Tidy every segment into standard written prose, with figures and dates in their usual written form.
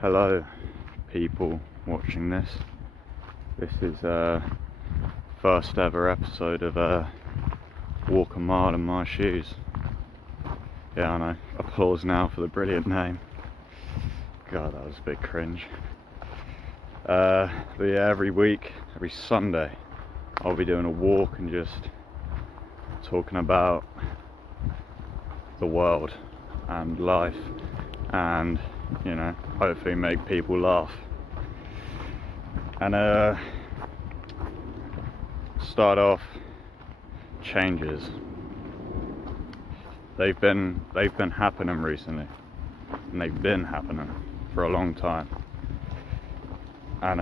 Hello, people watching this. This is first ever episode of Walk a Mile in My Shoes. Yeah, I know. Applause now for the brilliant name. God, that was a bit cringe. But yeah, every week, every Sunday, I'll be doing a walk and just talking about the world and life and, you know, hopefully make people laugh. And start off, changes. They've been happening recently, and they've been happening for a long time. And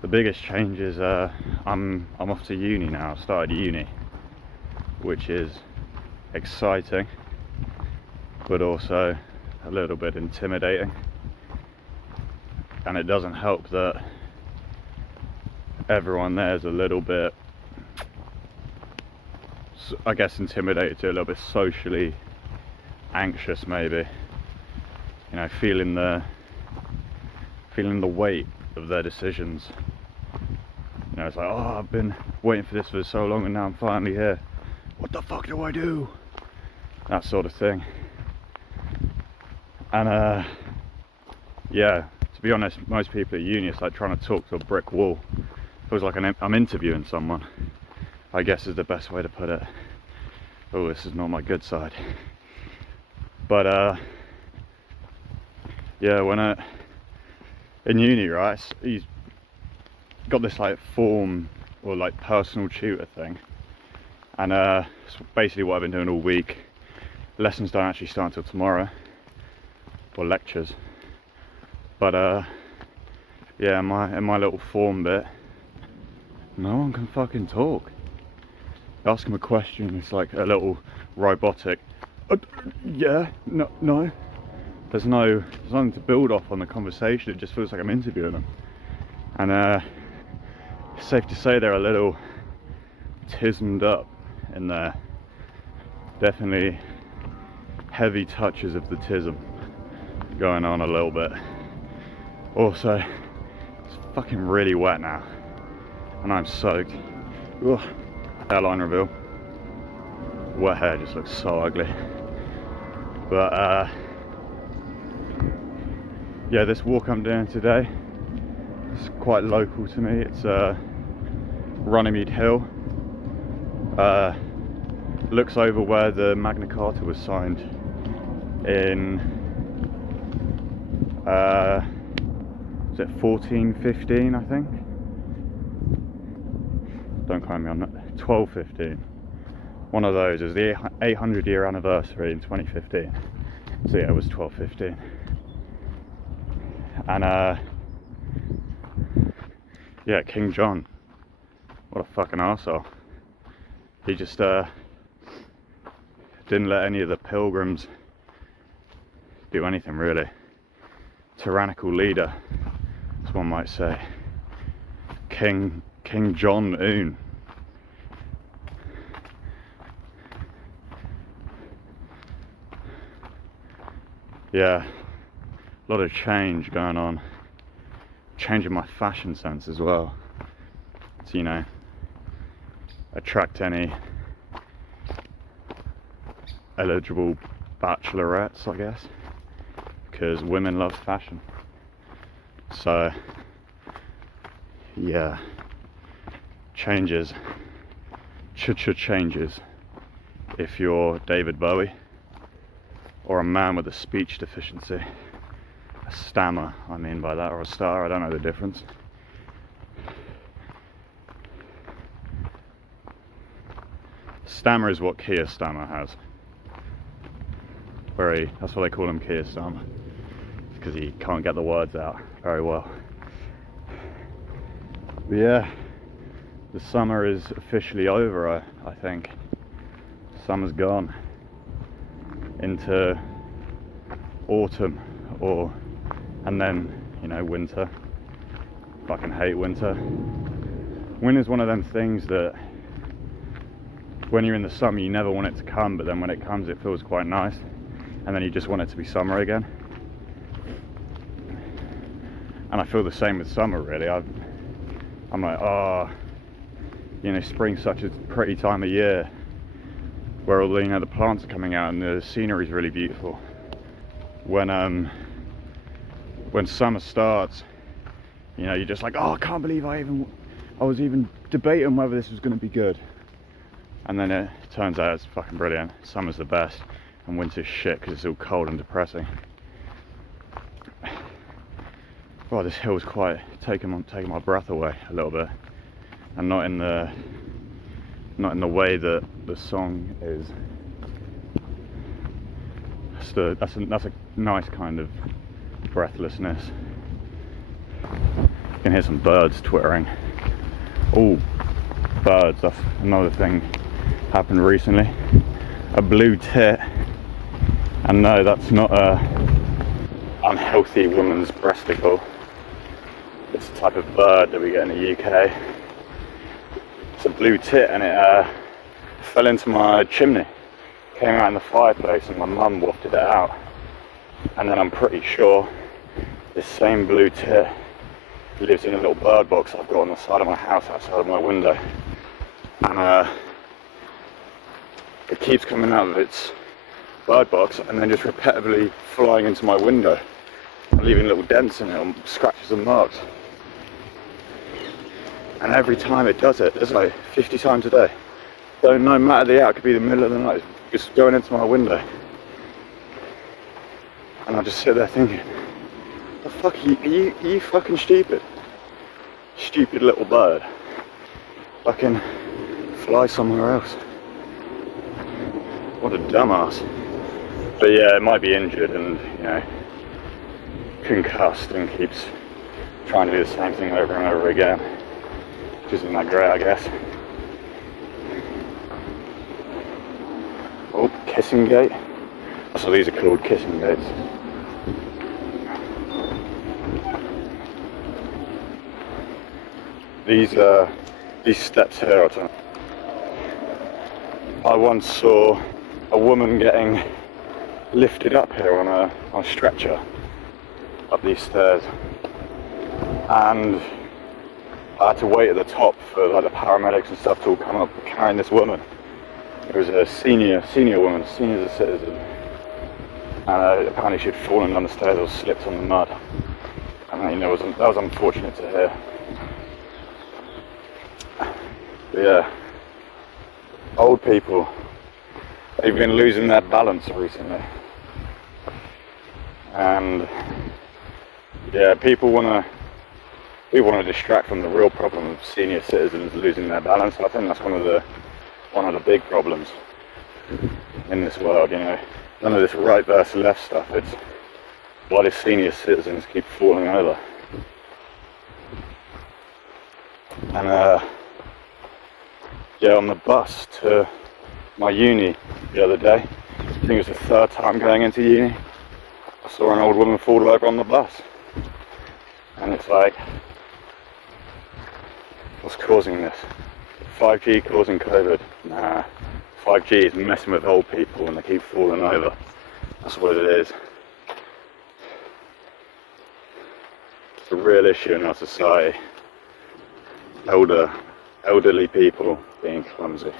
the biggest change is I'm off to uni now. I've started uni, which is exciting, but also a little bit intimidating. And it doesn't help that everyone there is a little bit, I guess, intimidated, to a little bit socially anxious, maybe. You know, feeling the weight of their decisions. You know, it's like, oh, I've been waiting for this for so long, and now I'm finally here. What the fuck do I do? That sort of thing. And yeah, to be honest, most people at uni, it's like trying to talk to a brick wall. Feels like I'm interviewing someone, I guess is the best way to put it. Oh, this is not my good side. But yeah, when in uni, right, he's got this like form or like personal tutor thing, and it's basically what I've been doing all week. Lessons don't actually start until tomorrow, or lectures. But yeah, in my little form bit, no one can fucking talk. Ask him a question, it's like a little robotic. Yeah, no. There's nothing to build off on the conversation. It just feels like I'm interviewing them. And it's safe to say they're a little tismed up in there. Definitely heavy touches of the tism going on a little bit. Also, it's fucking really wet now, and I'm soaked. Ugh. Hairline reveal. Wet hair just looks so ugly. But yeah, this walk I'm doing today is quite local to me. It's Runnymede Hill. Looks over where the Magna Carta was signed in is it 1415, I think? Don't quote me on that. 1215. One of those. It was the 800 year anniversary in 2015. So yeah, it was 1215. And yeah, King John. What a fucking arsehole. He just didn't let any of the pilgrims do anything, really. Tyrannical leader, as one might say. King John Un. Yeah, a lot of change going on. Changing my fashion sense as well. To, you know, attract any eligible bachelorettes, I guess. Because women love fashion. So, yeah. Changes. Changes. If you're David Bowie. Or a man with a speech deficiency. A stammer, I mean by that, or a star, I don't know the difference. Stammer is what Keir Starmer has. That's what they call him, Keir Starmer. Because he can't get the words out very well. But yeah, the summer is officially over, I think. Summer's gone into autumn, and then, you know, winter. Fucking hate winter. Winter's one of them things that when you're in the summer you never want it to come, but then when it comes it feels quite nice, and then you just want it to be summer again. And I feel the same with summer, really. I'm like, oh, you know, spring's such a pretty time of year where all the, you know, the plants are coming out and the scenery is really beautiful. When summer starts, you know, you're just like, oh, I can't believe I was even debating whether this was going to be good. And then it turns out it's fucking brilliant. Summer's the best, and winter's shit because it's all cold and depressing. Well, this hill's quite taking my breath away a little bit, and not in the way that the song is. That's a nice kind of breathlessness. You can hear some birds twittering. Oh, birds, that's another thing happened recently. A blue tit, and no, that's not a unhealthy woman's breasticle. It's a type of bird that we get in the UK. It's a blue tit, and it fell into my chimney. Came out in the fireplace, and my mum wafted it out. And then I'm pretty sure this same blue tit lives in a little bird box I've got on the side of my house outside of my window. And it keeps coming out of its bird box and then just repetitively flying into my window and leaving little dents in it, or scratches and marks. And every time it does it, there's like 50 times a day. So no matter the hour, it could be the middle of the night, it's just going into my window. And I just sit there thinking, the fuck are you fucking stupid? Stupid little bird. Fucking fly somewhere else. What a dumbass. But yeah, it might be injured and, you know, concussed and keeps trying to do the same thing over and over again. Which isn't that great, I guess. Oh, kissing gate. So these are called kissing gates. These steps here, I once saw a woman getting lifted up here on a stretcher up these stairs, and I had to wait at the top for like the paramedics and stuff to all come up carrying this woman. It was a senior woman, senior citizen, and apparently she'd fallen down the stairs or slipped on the mud, and you know, that was unfortunate to hear. But yeah, old people, they've been losing their balance recently, and yeah, people want to distract from the real problem of senior citizens losing their balance. I think that's one of the big problems in this world. You know, none of this right versus left stuff. It's why do senior citizens keep falling over. And yeah, on the bus to my uni the other day, I think it was the third time going into uni, I saw an old woman fall over on the bus. And it's like, what's causing this? 5G causing COVID? Nah, 5G is messing with old people and they keep falling over. That's what it is. It's a real issue in our society. Elderly people being clumsy.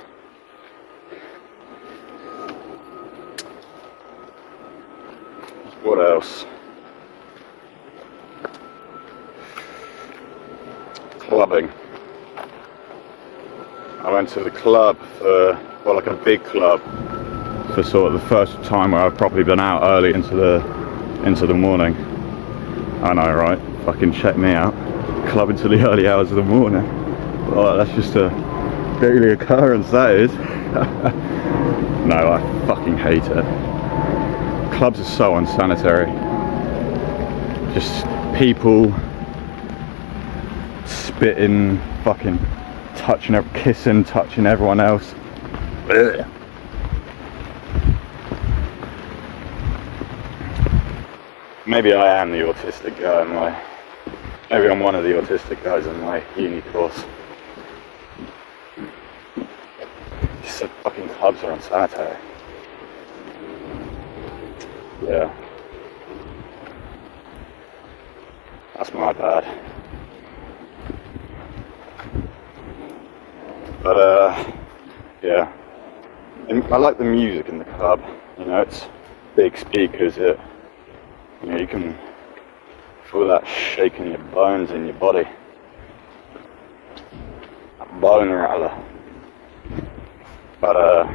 What else? Clubbing. I went to the club for, well, like a big club, for sort of the first time where I've probably been out early into the morning. I know, right? Fucking check me out. Clubbing to the early hours of the morning. Oh, that's just a daily occurrence, that is. No, I fucking hate it. Clubs are so unsanitary. Just people spitting, fucking kissing, touching everyone else. Ugh. Maybe I am the autistic guy maybe I'm one of the autistic guys in my uni course. These fucking clubs are unsanitary. Yeah. That's my bad. But yeah. And I like the music in the club. You know, it's big speakers. You know, you can feel that shaking your bones in your body. A bone rattler. But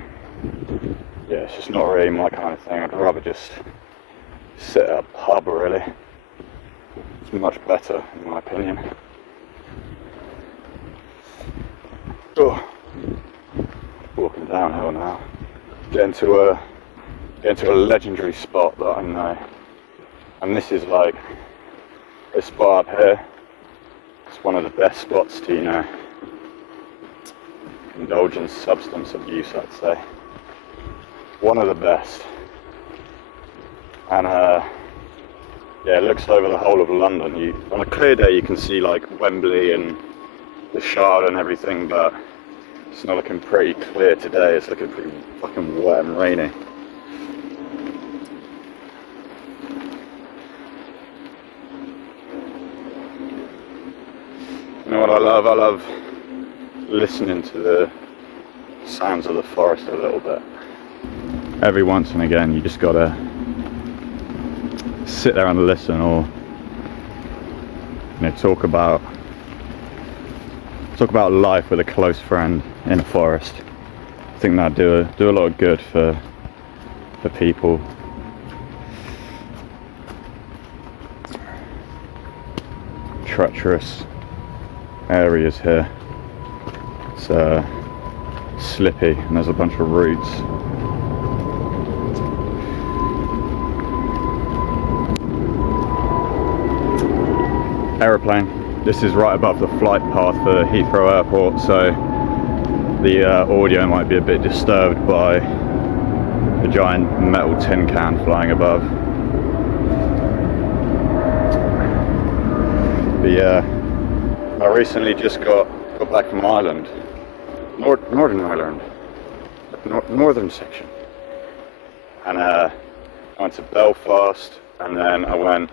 yeah, it's just not really my kind of thing. I'd rather just sit at a pub, really. It's much better, in my opinion. Oh, walking downhill now. Getting to a legendary spot that I know. And this is like a spot up here. It's one of the best spots to, you know, indulge in substance abuse, I'd say. One of the best. And yeah, it looks over the whole of London. On a clear day you can see like Wembley and the Shard and everything, but it's not looking pretty clear today. It's looking pretty fucking wet and rainy. You know what I love? I love listening to the sounds of the forest a little bit. Every once and again you just gotta sit there and listen, or you know, talk about life with a close friend in a forest. I think that'd do a lot of good for people. Treacherous areas here. It's slippy and there's a bunch of roots. Aeroplane. This is right above the flight path for Heathrow Airport, so the audio might be a bit disturbed by a giant metal tin can flying above. But yeah, I recently just got back from Ireland, Northern Ireland, northern section, and I went to Belfast, and then I went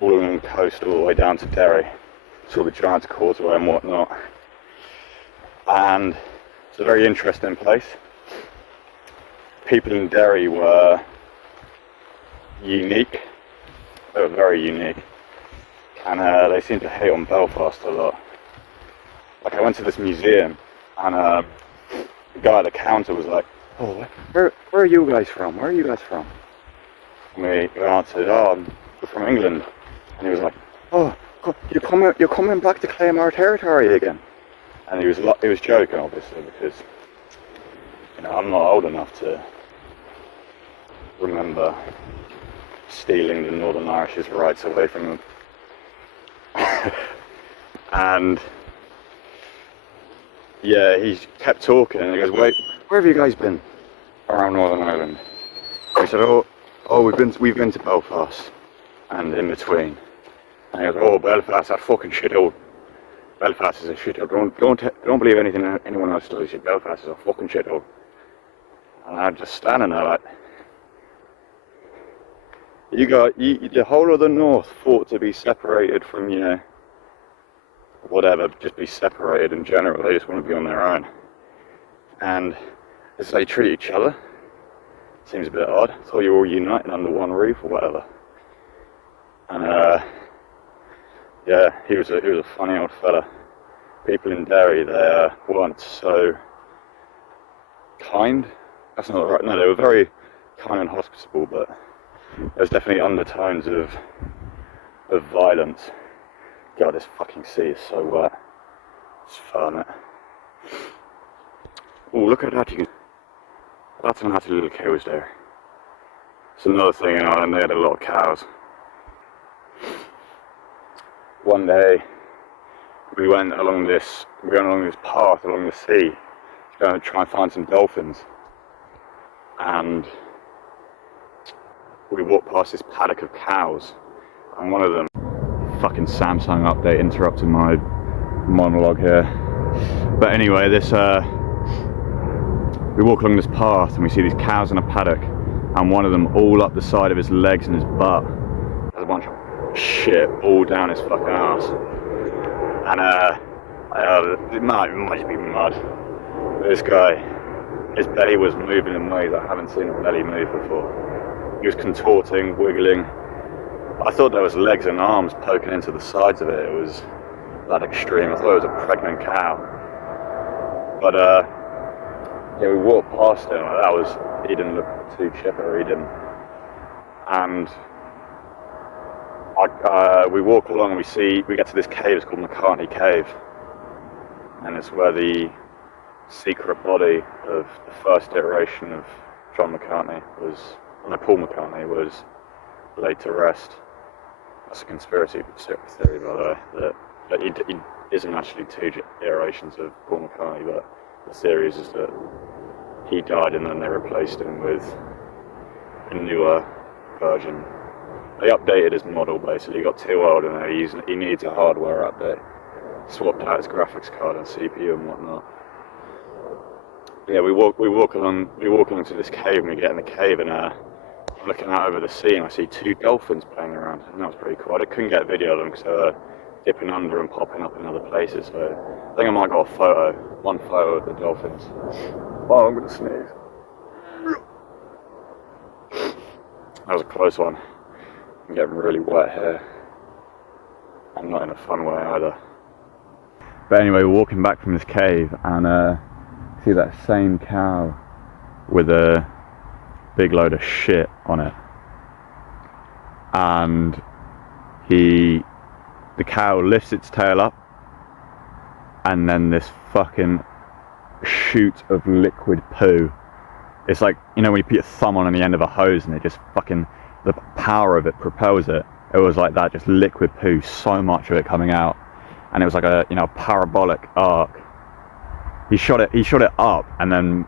all along the coast all the way down to Derry, saw the Giant's Causeway and whatnot, and it's a very interesting place. People in Derry were unique, they were very unique, and they seemed to hate on Belfast a lot. Like, I went to this museum, and the guy at the counter was like, "Oh, where are you guys from? Where are you guys from?" And we answered, "Oh, we're from England." And he was like, "Oh, you're coming back to claim our territory again?" And he was joking, obviously, because you know, I'm not old enough to remember stealing the Northern Irish's rights away from them. And yeah, he kept talking, and he goes, "Wait, where have you guys been around Northern Ireland?" And he said, "Oh, we've been to Belfast and in between." And he goes, "Oh, Belfast, that fucking shithole. Belfast is a shithole. Don't believe anything anyone else tells you. Belfast is a fucking shithole." And I'm just standing there like, the whole of the north fought to be separated from, you know, whatever, just be separated in general. They just want to be on their own. And as they treat each other, seems a bit odd. I thought you were all united under one roof or whatever. And yeah, he was a funny old fella. People in Derry, they weren't so kind. That's not right. No, they were very kind and hospitable, but there's definitely undertones of violence. God, this fucking sea is so wet. It's fun. Oh, look at that! That's an little cows there. It's another thing in Ireland. They had a lot of cows. One day, we went along this path along the sea, going to try and find some dolphins, and we walked past this paddock of cows, and one of them. Fucking Samsung update interrupted my monologue here. But anyway, we walk along this path and we see these cows in a paddock, and one of them all up the side of his legs and his butt has a bunch of shit all down his fucking ass. And it might just be mud. This guy, his belly was moving in ways I haven't seen a belly move before. He was contorting, wiggling. I thought there was legs and arms poking into the sides of it. It was that extreme. I thought it was a pregnant cow. But yeah, we walked past him. He didn't look too chipper. He didn't. And we walk along and we get to this cave. It's called McCartney Cave, and it's where the secret body of the first iteration of Paul McCartney was laid to rest. That's a conspiracy theory, by the way, that he isn't actually two iterations of Paul McCartney, but the theory is that he died and then they replaced him with a newer version. They updated his model basically. He got too old and he needs a hardware update. Swapped out his graphics card and CPU and whatnot. Yeah, we walk along to this cave, and we get in the cave, and I'm looking out over the sea, and I see two dolphins playing around, and that was pretty cool. I couldn't get a video of them because they were dipping under and popping up in other places, so I think I might got one photo of the dolphins. Oh, I'm gonna sneeze. That was a close one. I'm getting really wet here. I'm not in a fun way either. But anyway, we're walking back from this cave, and see that same cow with a big load of shit on it, and the cow lifts its tail up, and then this fucking shoot of liquid poo. It's like, you know, when you put your thumb on the end of a hose and it just fucking, the power of it propels it. It was like that, just liquid poo, so much of it coming out, and it was like a, you know, parabolic arc. He shot it up and then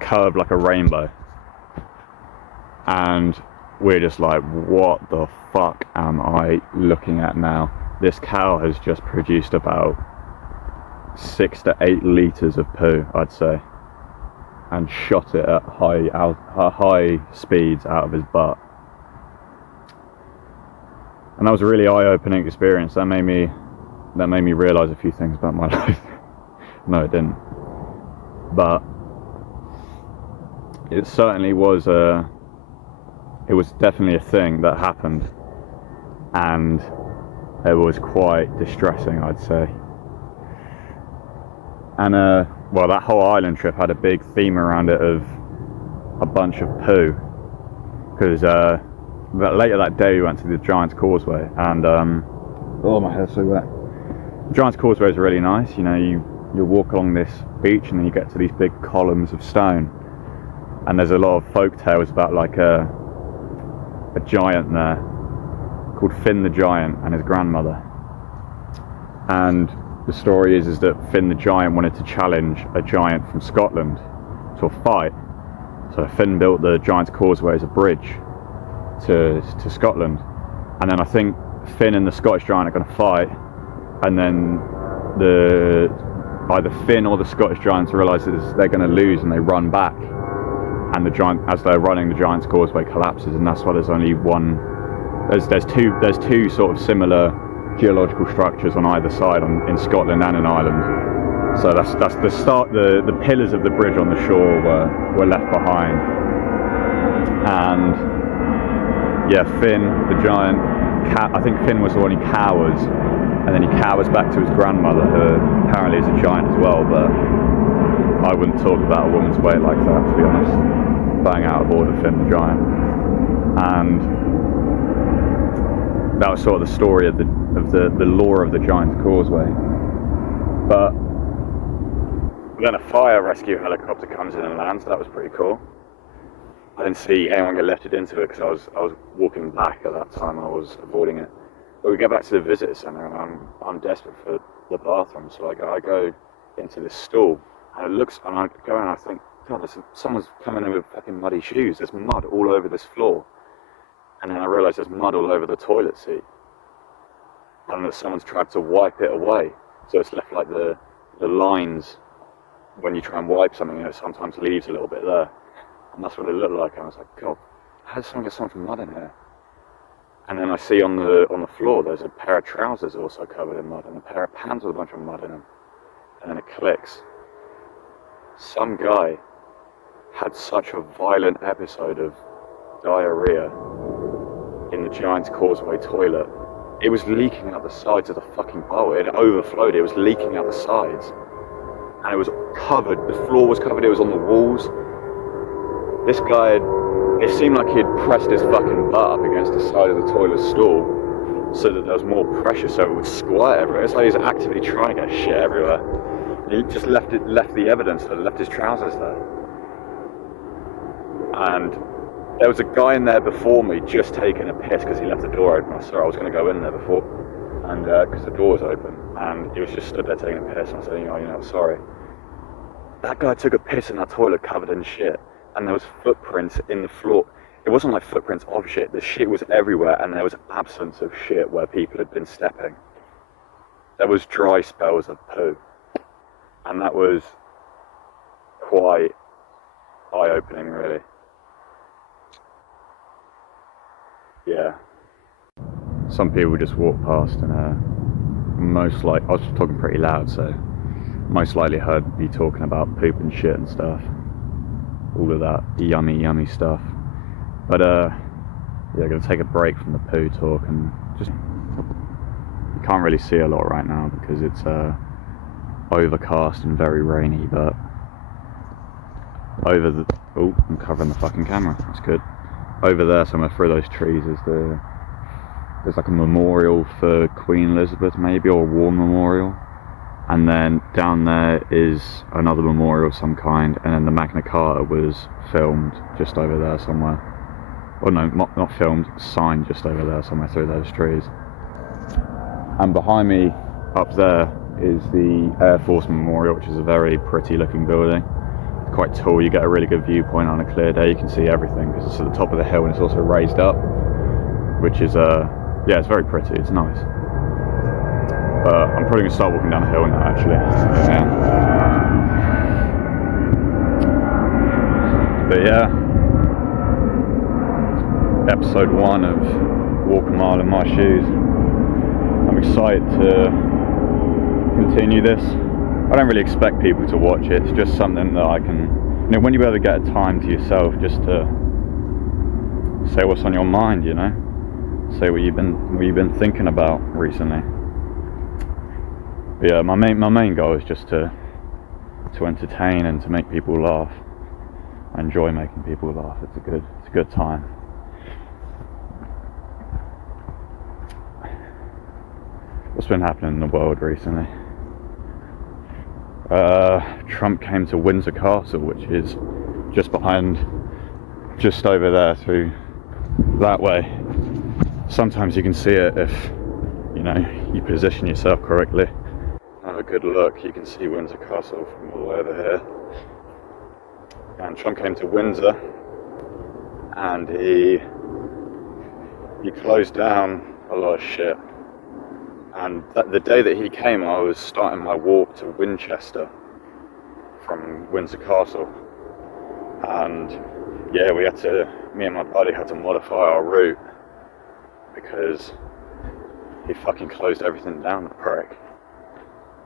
curved like a rainbow. And we're just like, what the fuck am I looking at now? This cow has just produced about 6 to 8 litres of poo, I'd say, and shot it at high speeds out of his butt. And that was a really eye-opening experience. That made me realise a few things about my life. No, it didn't. But it certainly was it was definitely a thing that happened, and it was quite distressing, I'd say. And well, that whole island trip had a big theme around it of a bunch of poo, because later that day we went to the Giant's Causeway, and oh, my hair's so wet. Giant's Causeway is really nice. You know, you walk along this beach and then you get to these big columns of stone, and there's a lot of folk tales about like a giant there called Finn the Giant and his grandmother. And the story is that Finn the Giant wanted to challenge a giant from Scotland to a fight, so Finn built the Giant's Causeway as a bridge to Scotland, and then I think Finn and the Scottish giant are going to fight, and then either Finn or the Scottish giants realise that they're going to lose and they run back, and the giant, as they're running, the Giant's Causeway collapses, and that's why there's only one. There's two sort of similar geological structures on either side in Scotland and in Ireland. So that's the start. The pillars of the bridge on the shore were left behind, and yeah, Finn the giant. I think Finn was the one who cowers, and then he cowers back to his grandmother, who apparently is a giant as well, but I wouldn't talk about a woman's weight like that, to be honest. Bang out of order, Finn the giant. And that was sort of the story of the lore of the Giant's Causeway. But then a fire rescue helicopter comes in and lands. That was pretty cool. I didn't see anyone get lifted into it because I was walking back at that time. I was avoiding it. But we get back to the visitor centre, and I'm desperate for the bathroom, so I go into this stall, and I go and I think, God, someone's coming in with fucking muddy shoes. There's mud all over this floor. And then I realise there's mud all over the toilet seat, and that someone's tried to wipe it away. So it's left like the lines when you try and wipe something, you know, sometimes leaves a little bit there. And that's what it looked like. And I was like, God, how did someone get so much mud in here? And then I see on the floor there's a pair of trousers also covered in mud and a pair of pants with a bunch of mud in them. And then it clicks. Some guy had such a violent episode of diarrhea in the Giant's Causeway toilet. It was leaking out the sides of the fucking bowl. It overflowed. It was leaking out the sides. And it was covered. The floor was covered. It was on the walls. This guy, it seemed like he'd pressed his fucking butt up against the side of the toilet stool so that there was more pressure so it would squirt everywhere. It's like he was actively trying to get shit everywhere. He just left the evidence there, left his trousers there. And there was a guy in there before me just taking a piss because he left the door open. I saw I was going to go in there before, and because the door was open, and he was just stood there taking a piss. And I said, you know, sorry. That guy took a piss in that toilet covered in shit, and there was footprints in the floor. It wasn't like footprints of shit. The shit was everywhere, and there was absence of shit where people had been stepping. There was dry spells of poo, and that was quite eye-opening, really. Yeah. Some people just walk past and I was talking pretty loud, so most likely heard me talking about poop and shit and stuff. All of that yummy stuff. But yeah, gonna take a break from the poo talk and just, you can't really see a lot right now because it's overcast and very rainy, but I'm covering the fucking camera, that's good. Over there, somewhere through those trees, there's like a memorial for Queen Elizabeth, maybe, or a war memorial. And then down there is another memorial of some kind, and then the Magna Carta was filmed just over there somewhere. Or no, not filmed, signed just over there somewhere through those trees. And behind me, up there, is the Air Force Memorial, which is a very pretty looking building. Quite tall, you get a really good viewpoint on a clear day. You can see everything because it's at the top of the hill and it's also raised up, which is yeah, it's very pretty, it's nice. But I'm probably going to start walking down the hill now, actually. But yeah, episode 1 of Walk a Mile in My Shoes. I'm excited to continue this. I don't really expect people to watch it. It's just something that I can, you know, when you ever get a time to yourself just to say what's on your mind, you know, say what you've been thinking about recently. But yeah, my main goal is just to entertain and to make people laugh. I enjoy making people laugh. It's a good time. What's been happening in the world recently? Trump came to Windsor Castle, which is just over there through that way. Sometimes you can see it if, you know, you position yourself correctly. Have a good look, you can see Windsor Castle from all the way over here. And Trump came to Windsor and he closed down a lot of shit. And the day that he came, I was starting my walk to Winchester from Windsor Castle. And yeah, me and my buddy had to modify our route because he fucking closed everything down, the prick.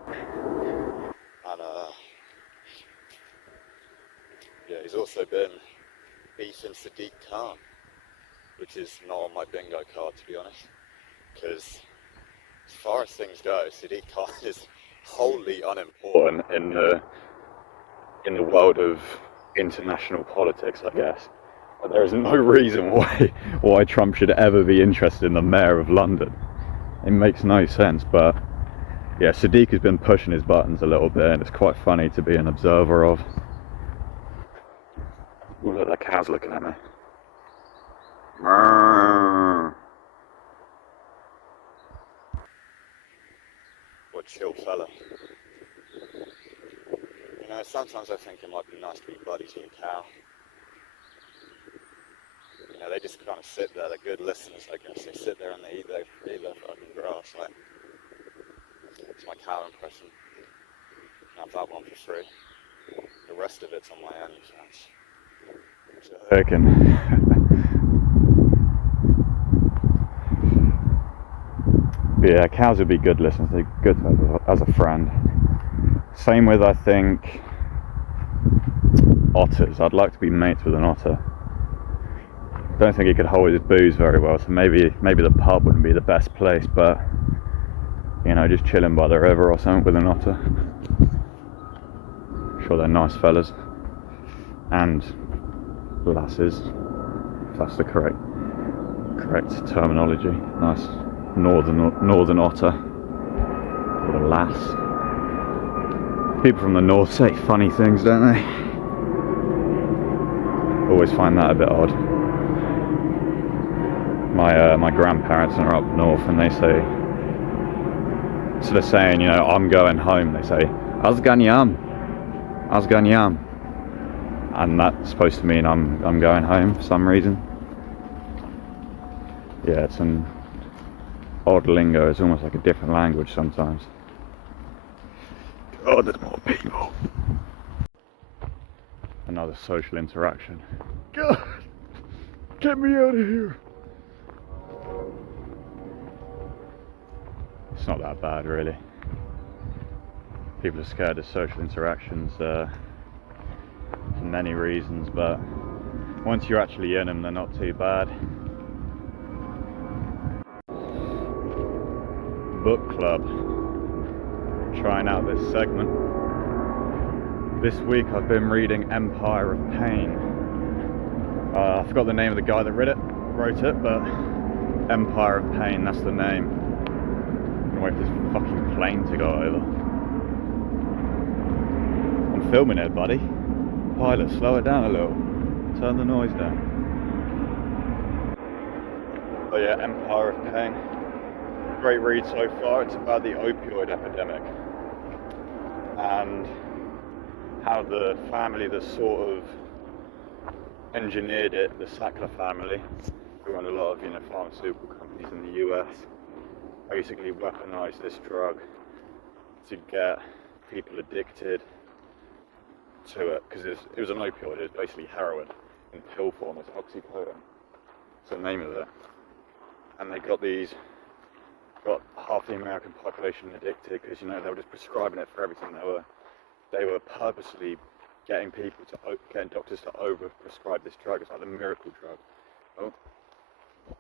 And yeah, he's also been beefing Sadiq Khan, which is not on my bingo card, to be honest, because as far as things go, Sadiq Khan is wholly unimportant in the world of international politics, I guess. But there is no reason why Trump should ever be interested in the mayor of London. It makes no sense, but yeah, Sadiq has been pushing his buttons a little bit, and it's quite funny to be an observer of. Ooh, look, that cow's looking at me. What a chill fella. You know, sometimes I think it might be nice to be buddies with a cow. You know, they just kind of sit there, they're good listeners, I guess. They sit there and they eat their fucking grass, like. It's my cow impression. I have that one for free. The rest of it's on my OnlyFans. But yeah, cows would be good listeners. They're good to have as a friend. Same with, I think, otters. I'd like to be mates with an otter. Don't think he could hold his booze very well, so maybe the pub wouldn't be the best place, but you know, just chilling by the river or something with an otter. I'm sure they're nice fellas. And lasses, if that's the correct terminology. Nice northern otter, or a lass. People from the north say funny things, don't they? Always find that a bit odd. My grandparents are up north, and they say, instead of saying, you know, I'm going home, they say Azganyam, and that's supposed to mean I'm going home for some reason. Yeah, it's an odd lingo. It's almost like a different language sometimes. God, there's more people. Another social interaction. God, get me out of here. It's not that bad, really. People are scared of social interactions for many reasons, but once you're actually in them, they're not too bad. Book club. Trying out this segment. This week I've been reading Empire of Pain. I forgot the name of the guy that wrote it, but Empire of Pain, that's the name. I'm waiting for this fucking plane to go over. I'm filming it, buddy. Pilot, slow it down a little. Turn the noise down. Oh yeah, Empire of Pain. Great read so far. It's about the opioid epidemic and how the family that sort of engineered it, the Sackler family, who run a lot of pharmaceutical companies in the US, basically weaponized this drug to get people addicted to it, because it was an opioid. It was basically heroin in pill form. It's oxycodone. It's the name of it. And they got half the American population addicted because they were just prescribing it for everything. They were purposely getting doctors to over prescribe this drug. It's like the miracle drug. Oh,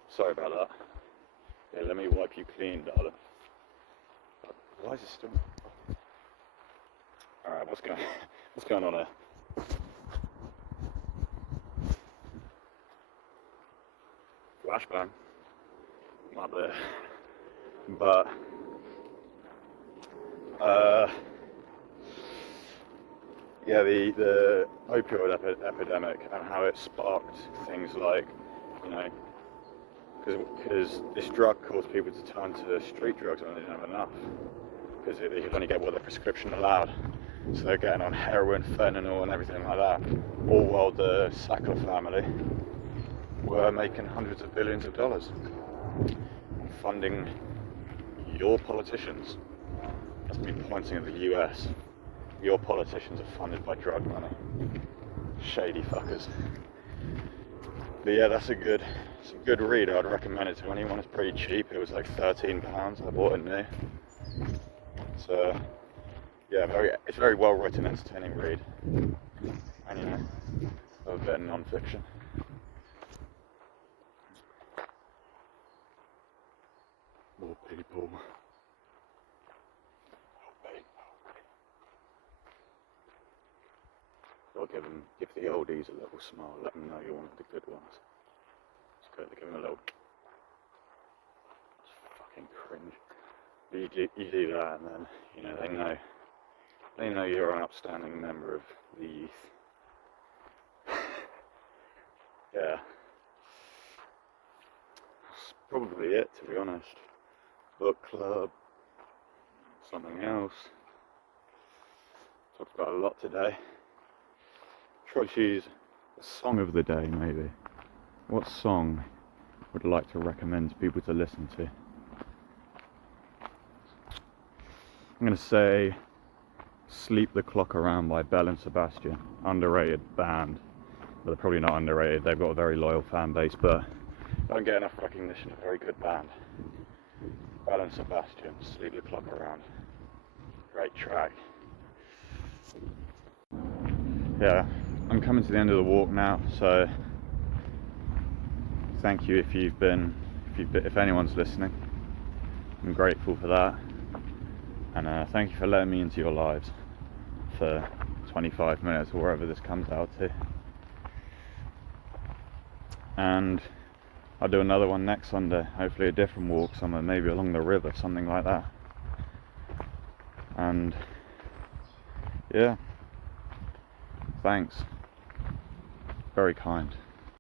sorry about that. Yeah, let me wipe you clean, darling. Why is it still? All right, what's going on here? Flashbang. Not there. But yeah, the opioid epidemic and how it sparked things like, because this drug caused people to turn to street drugs when they didn't have enough, because they could only get what their prescription allowed. So they're getting on heroin, fentanyl, and everything like that. All while the Sackler family were making hundreds of billions of dollars funding your politicians. That's me pointing at the US. Your politicians are funded by drug money. Shady fuckers. But yeah, it's a good read. I'd recommend it to anyone. It's pretty cheap. It was like £13. I bought it new. So yeah, it's very well written, entertaining read. And a bit of non-fiction. More people. I'll give the oldies a little smile, let them know you're one of the good ones. It's good to give them a little. It's fucking cringe. You do that, and then they know you're an upstanding member of the youth. Yeah, that's probably it, to be honest. Book club, something else. Talked about a lot today. Try to choose a song of the day, maybe. What song would I like to recommend to people to listen to? I'm going to say Sleep the Clock Around by Belle and Sebastian. Underrated band. But they're probably not underrated. They've got a very loyal fan base, but don't get enough recognition. A very good band. Bell and Sebastian, Sleepy Club around. Great track. Yeah, I'm coming to the end of the walk now, so thank you if anyone's listening. I'm grateful for that, and thank you for letting me into your lives for 25 minutes or wherever this comes out to. And I'll do another one next Sunday, hopefully a different walk somewhere, maybe along the river, something like that. And yeah, thanks, very kind.